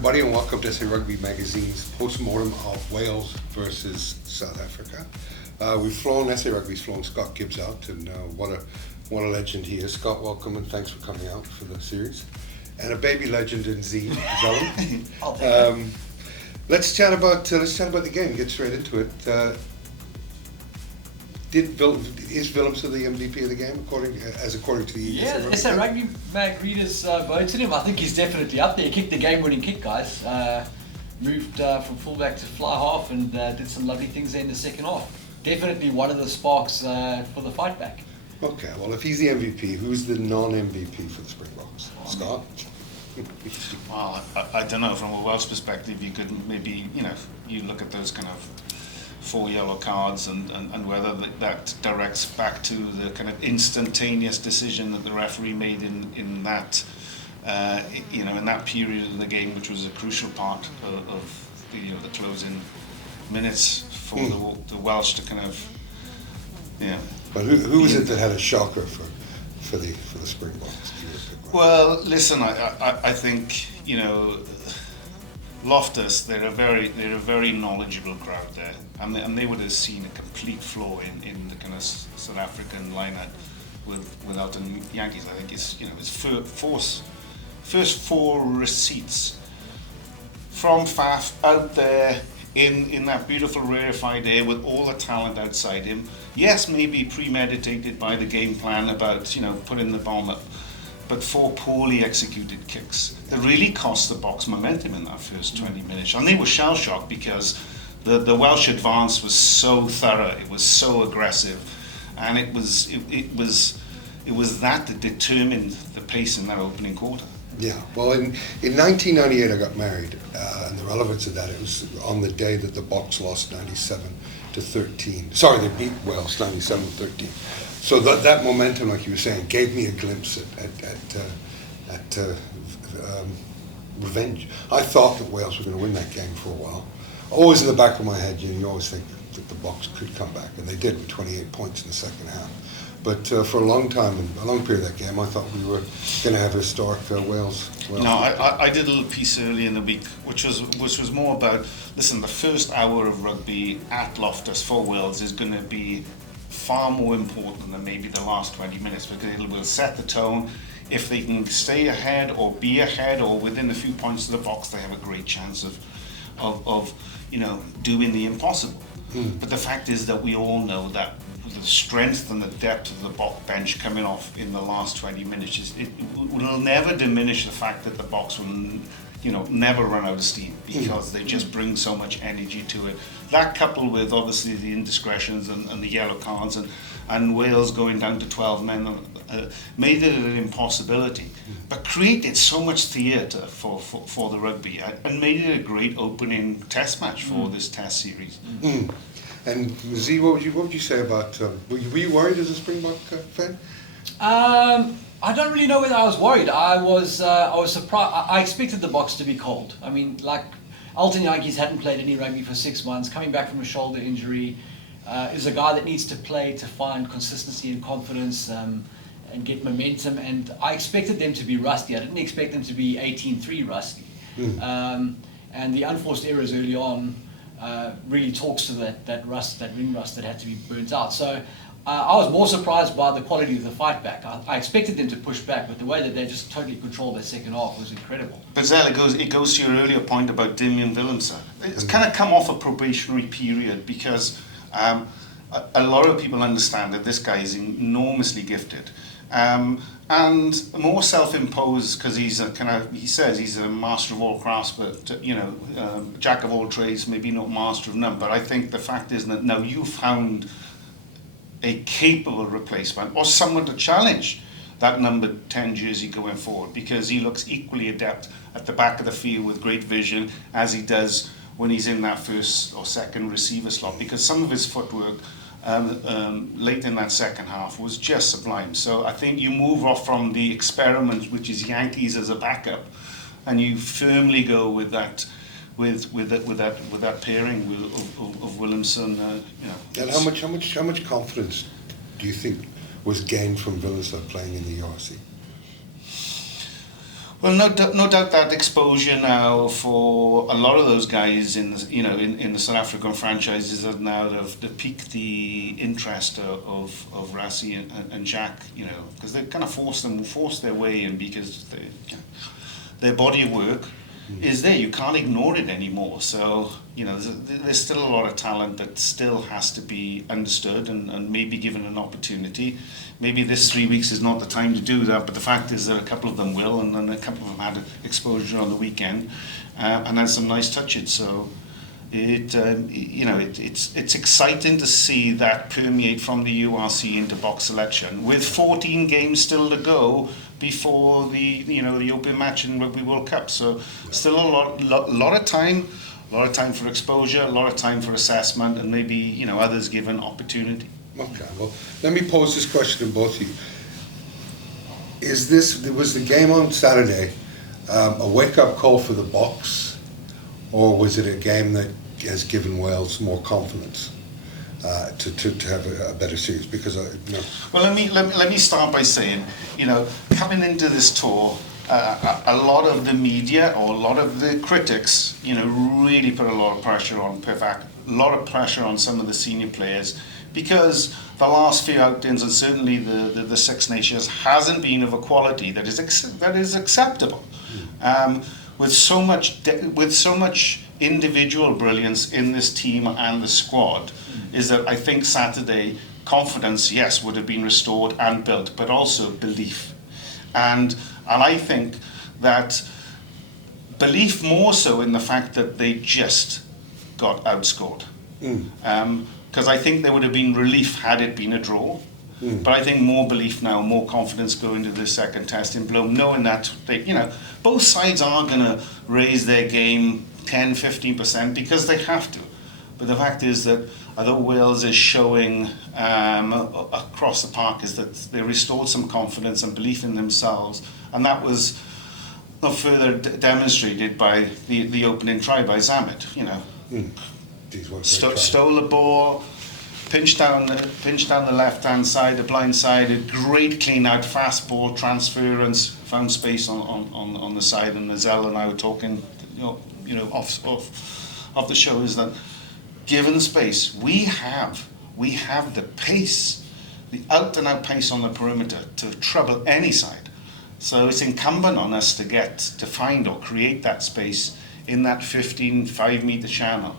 everybody, and welcome to Rugby Magazine's post-mortem of Wales versus South Africa. We've flown, Rugby's flown Scott Gibbs out, and what a legend he is. Scott, welcome, and thanks for coming out for the series. And a baby legend in Zelim. Let's chat about the game. Get straight into it. Is Willemse the MVP of the game according to the SARugbymag readers voted him? I think he's definitely up there. He kicked the game-winning kick, guys. Moved from fullback to fly half and did some lovely things there in the second half. Definitely one of the sparks for the fight back. Okay, well, if he's the MVP, who's the non-MVP for the Springboks? Scott? Well, I don't know. From a Welsh perspective, you could maybe, you look at those kind of 4 yellow cards and whether that directs back to the kind of instantaneous decision that the referee made in that in that period of the game, which was a crucial part of the closing minutes for the Welsh to kind of But who was it that had a shocker for the Springboks? Well, listen, I think Loftus, they're a very knowledgeable crowd there, and they would have seen a complete flaw in the kind of South African lineup without the Yankees. I think it's first 4 receipts from Faf out there in that beautiful rarefied air with all the talent outside him. Yes, maybe premeditated by the game plan about putting the bomb up. But 4 poorly executed kicks that really cost the Boks momentum in that first 20 minutes. And they were shell-shocked because the Welsh advance was so thorough, it was so aggressive, and it was that determined the pace in that opening quarter. Yeah, well, in 1998 I got married, and the relevance of that, it was on the day that the Boks lost 97-13. Sorry, they beat Wales 97-13. So that momentum, like you were saying, gave me a glimpse at revenge. I thought that Wales were going to win that game for a while. Always in the back of my head, you always think that the Boks could come back, and they did with 28 points in the second half. But for a long time, a long period of that game, I thought we were going to have historic Wales. I did a little piece early in the week, which was more about, listen, the first hour of rugby at Loftus for Wales is going to be far more important than maybe the last 20 minutes, because it will set the tone. If they can stay ahead or be ahead or within a few points of the Boks, they have a great chance of doing the impossible. But the fact is that we all know that the strength and the depth of the Boks bench coming off in the last 20 minutes it will never diminish the fact that the Boks will never run out of steam, because they just bring so much energy to it. That, coupled with obviously the indiscretions and the yellow cards and Wales going down to 12 men, made it an impossibility, but created so much theatre for the rugby and made it a great opening test match for this test series. And Z, what would you say about? Were you worried as a Springbok fan? I don't really know whether I was worried. I was surprised. I expected the Boks to be cold. I mean, like, Alton Yankees hadn't played any rugby for 6 months, coming back from a shoulder injury, is a guy that needs to play to find consistency and confidence and get momentum. And I expected them to be rusty. I didn't expect them to be 18-3 rusty. And the unforced errors early on really talks to that ring rust that had to be burnt out. So I was more surprised by the quality of the fight back. I expected them to push back, but the way that they just totally controlled their second half was incredible. But Zel, it goes to your earlier point about Damian Willemse. It's kind of come off a probationary period because a lot of people understand that this guy is enormously gifted. And more self-imposed, because he says he's a master of all crafts, but jack of all trades, maybe not master of none. But I think the fact is that now you found a capable replacement or someone to challenge that number 10 jersey going forward, because he looks equally adept at the back of the field with great vision as he does when he's in that first or second receiver slot, because some of his footwork late in that second half was just sublime. So I think you move off from the experiment, which is Yankees as a backup, and you firmly go with that pairing of Willemse and And how much confidence do you think was gained from Willemse playing in the URC? Well, no doubt that exposure now for a lot of those guys in the, in the South African franchises have now they've piqued the interest of Rassie and Jack, because they kind of force their way in because their body of work is there. You can't ignore it anymore. So there's still a lot of talent that still has to be understood and maybe given an opportunity. Maybe this 3 weeks is not the time to do that, but the fact is that a couple of them will, and then a couple of them had exposure on the weekend, and had some nice touches. So it's exciting to see that permeate from the URC into Boks selection with 14 games still to go before the open match in Rugby World Cup. So still a lot of time. A lot of time for exposure, a lot of time for assessment, and maybe others given opportunity. Okay, well, let me pose this question to both of you. Was the game on Saturday a wake-up call for the Boks, or was it a game that has given Wales more confidence to have a better series? Because Well, let me start by saying, coming into this tour, a lot of the media or a lot of the critics, really put a lot of pressure on Pivac, a lot of pressure on some of the senior players, because the last few outings and certainly the Six Nations hasn't been of a quality that is acceptable. With so much individual brilliance in this team and the squad, is that I think Saturday confidence, yes, would have been restored and built, but also belief. And I think that belief more so in the fact that they just got outscored. Because I think there would have been relief had it been a draw. But I think more belief now, more confidence going into the second test in Bloom, knowing that both sides are going to raise their game 10-15% because they have to. But the fact is that although Wales is showing across the park is that they restored some confidence and belief in themselves, and that was no further demonstrated by the opening try by Zamet. Stole the ball, pinched down the left-hand side, the blind side, a great clean-out, fast ball transference, found space on the side, and Zelim and I were talking, off the show, is that given space, we have the pace, the out-and-out pace on the perimeter to trouble any side. So it's incumbent on us to find or create that space in that 5-meter channel.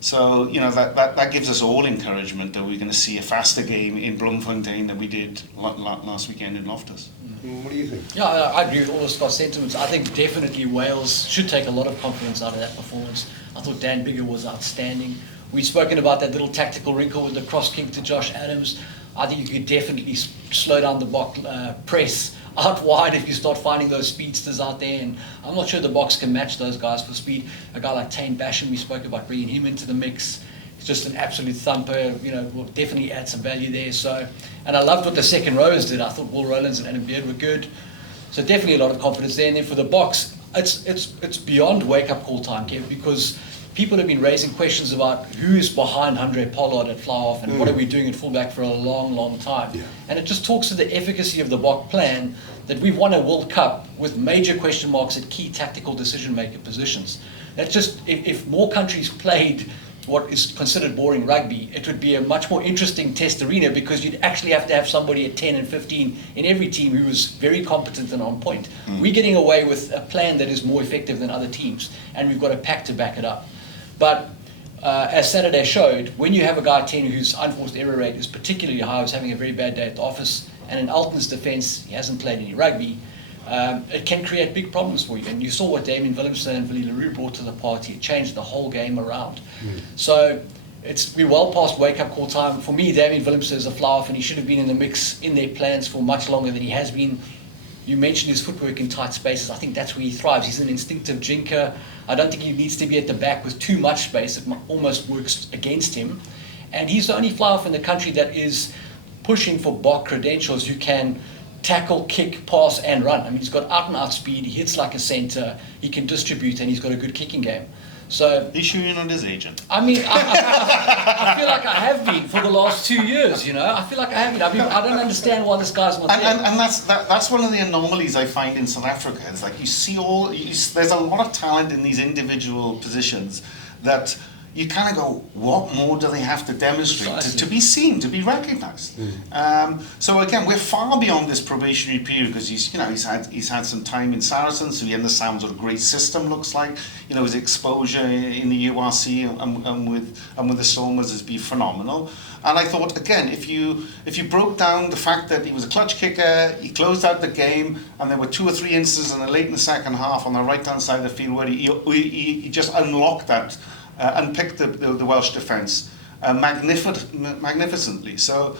So that gives us all encouragement that we're going to see a faster game in Bloemfontein than we did last weekend in Loftus. What do you think? Yeah, I agree with all of Scott's sentiments. I think definitely Wales should take a lot of confidence out of that performance. I thought Dan Biggar was outstanding. We've spoken about that little tactical wrinkle with the cross kick to Josh Adams. I think you could definitely slow down the Boks press out wide if you start finding those speedsters out there, and I'm not sure the Boks can match those guys for speed. A guy like Tane Basham, we spoke about bringing him into the mix. He's just an absolute thumper, will definitely add some value there. So, and I loved what the second rows did. I thought Will Rowlands and Adam Beard were good. So definitely a lot of confidence there. And then for the Boks, it's beyond wake-up call time, Kev, because people have been raising questions about who's behind Andre Pollard at fly-off and what are we doing at fullback for a long, long time. Yeah. And it just talks to the efficacy of the Boks plan that we've won a World Cup with major question marks at key tactical decision-maker positions. That's just, if more countries played what is considered boring rugby, it would be a much more interesting test arena because you'd actually have to have somebody at 10 and 15 in every team who was very competent and on point. We're getting away with a plan that is more effective than other teams, and we've got a pack to back it up. But as Saturday showed, when you have a guy 10 whose unforced error rate is particularly high, who's having a very bad day at the office, and in Alton's defence, he hasn't played any rugby, it can create big problems for you. And you saw what Damian Willemse and Willie LaRue brought to the party. It changed the whole game around. So we're well past wake-up call time. For me, Damian Willemse is a fly-off, and he should have been in the mix in their plans for much longer than he has been. You mentioned his footwork in tight spaces. I think that's where he thrives. He's an instinctive jinker. I don't think he needs to be at the back with too much space. It almost works against him. And he's the only fly-off in the country that is pushing for Boks credentials who can tackle, kick, pass, and run. I mean, he's got out-and-out speed. He hits like a centre. He can distribute, and he's got a good kicking game. So Are you sure you're not his agent? I mean, I feel like I have been for the last 2 years. You know, I feel like I have been. I don't understand why this guy's not there. And that's one of the anomalies I find in South Africa. It's like there's a lot of talent in these individual positions that you kind of go, what more do they have to demonstrate to be seen, to be recognised? So again, we're far beyond this probationary period because he's had some time in Saracens, so he understands what a great system looks like. You know, his exposure in the URC and with the Stormers has been phenomenal. And I thought, again, if you broke down the fact that he was a clutch kicker, he closed out the game, and there were 2 or 3 instances late in the second half on the right-hand side of the field where he just unlocked that and picked the Welsh defence magnificently. So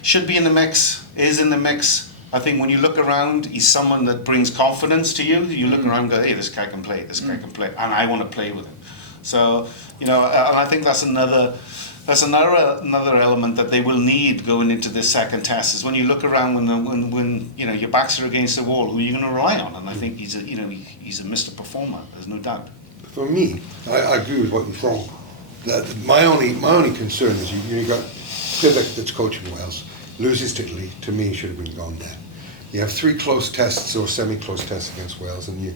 should be in the mix, is in the mix. I think when you look around, he's someone that brings confidence to you. You look around and go, hey, this guy can play, and I want to play with him. So, and I think that's another element that they will need going into this second test is when you look around when your backs are against the wall, who are you going to rely on? And I think he's a Mr. Performer. There's no doubt. For me, I agree with what you're saying. My only concern is you got Pivac that's coaching Wales, loses to Italy. To me, he should have been gone then. You have 3 close tests or semi-close tests against Wales, and he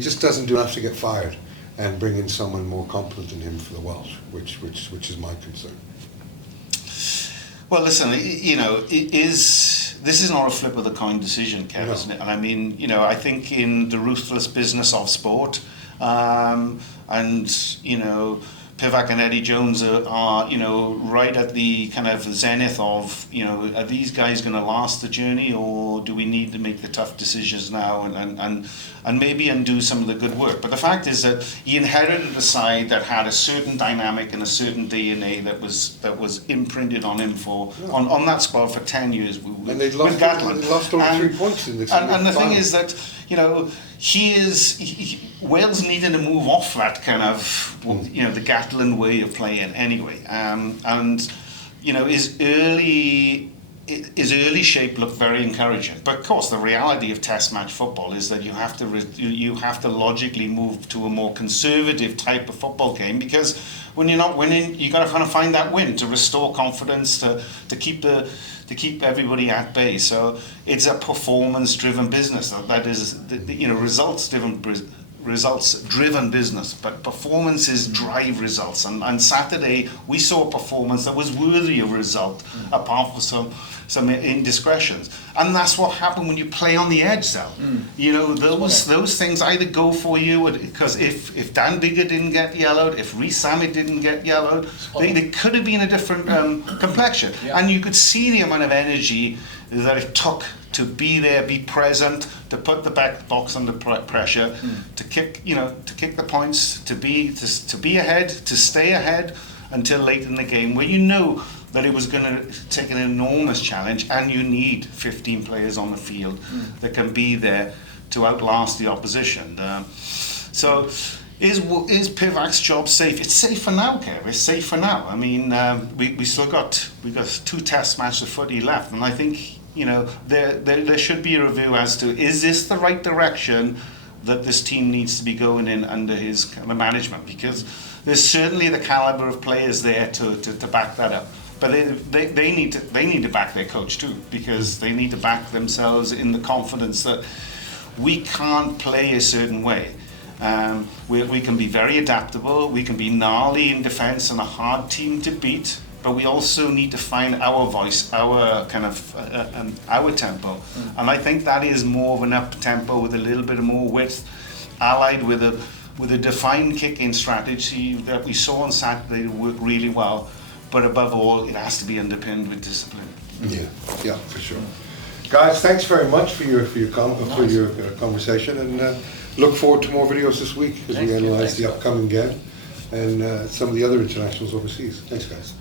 just doesn't do enough to get fired and bring in someone more competent than him for the Welsh, which is my concern. Well, listen, this is not a flip of the coin decision, Kev, isn't it? And I mean, I think in the ruthless business of sport. Pivac and Eddie Jones are right at the kind of zenith of, are these guys going to last the journey, or do we need to make the tough decisions now and maybe undo some of the good work? But the fact is that he inherited a side that had a certain dynamic and a certain DNA that was imprinted on him on that squad for 10 years. And they lost only 3 points in this. And the thing is that, Wales needed to move off that kind of, the Gatland way of playing anyway. His early shape looked very encouraging. But of course, the reality of Test match football is that you have to logically move to a more conservative type of football game, because when you're not winning, you got to kind of find that win to restore confidence, to keep everybody at bay. So it's a performance-driven business. That is, results-driven business, but performances drive results. And Saturday we saw a performance that was worthy of result, apart from some indiscretions. And that's what happened when you play on the edge, Zal. Those things either go for you, because if Dan Biggar didn't get yellowed, if Reece Samit didn't get yellowed, they could have been a different complexion. Yeah. And you could see the amount of energy that it took to be there, be present, to put the back box under pressure, to kick the points, to be ahead, to stay ahead until late in the game, where that it was going to take an enormous challenge, and you need 15 players on the field that can be there to outlast the opposition. So is Pivac's job safe? It's safe for now, Kev. It's safe for now. I mean, we got 2 test matches of footy left, and I think there should be a review as to, is this the right direction that this team needs to be going in under his kind of management, because there's certainly the caliber of players there to back that up. But they need to back their coach too, because they need to back themselves in the confidence that we can't play a certain way. We can be very adaptable, we can be gnarly in defence and a hard team to beat, but we also need to find our voice, our kind of our tempo. And I think that is more of an up tempo with a little bit more width, allied with a defined kick-in strategy that we saw on Saturday work really well. But above all, it has to be underpinned with discipline. Yeah, for sure. Guys, thanks very much for your conversation, and look forward to more videos this week as we analyse the upcoming game and some of the other internationals overseas. Thanks, guys.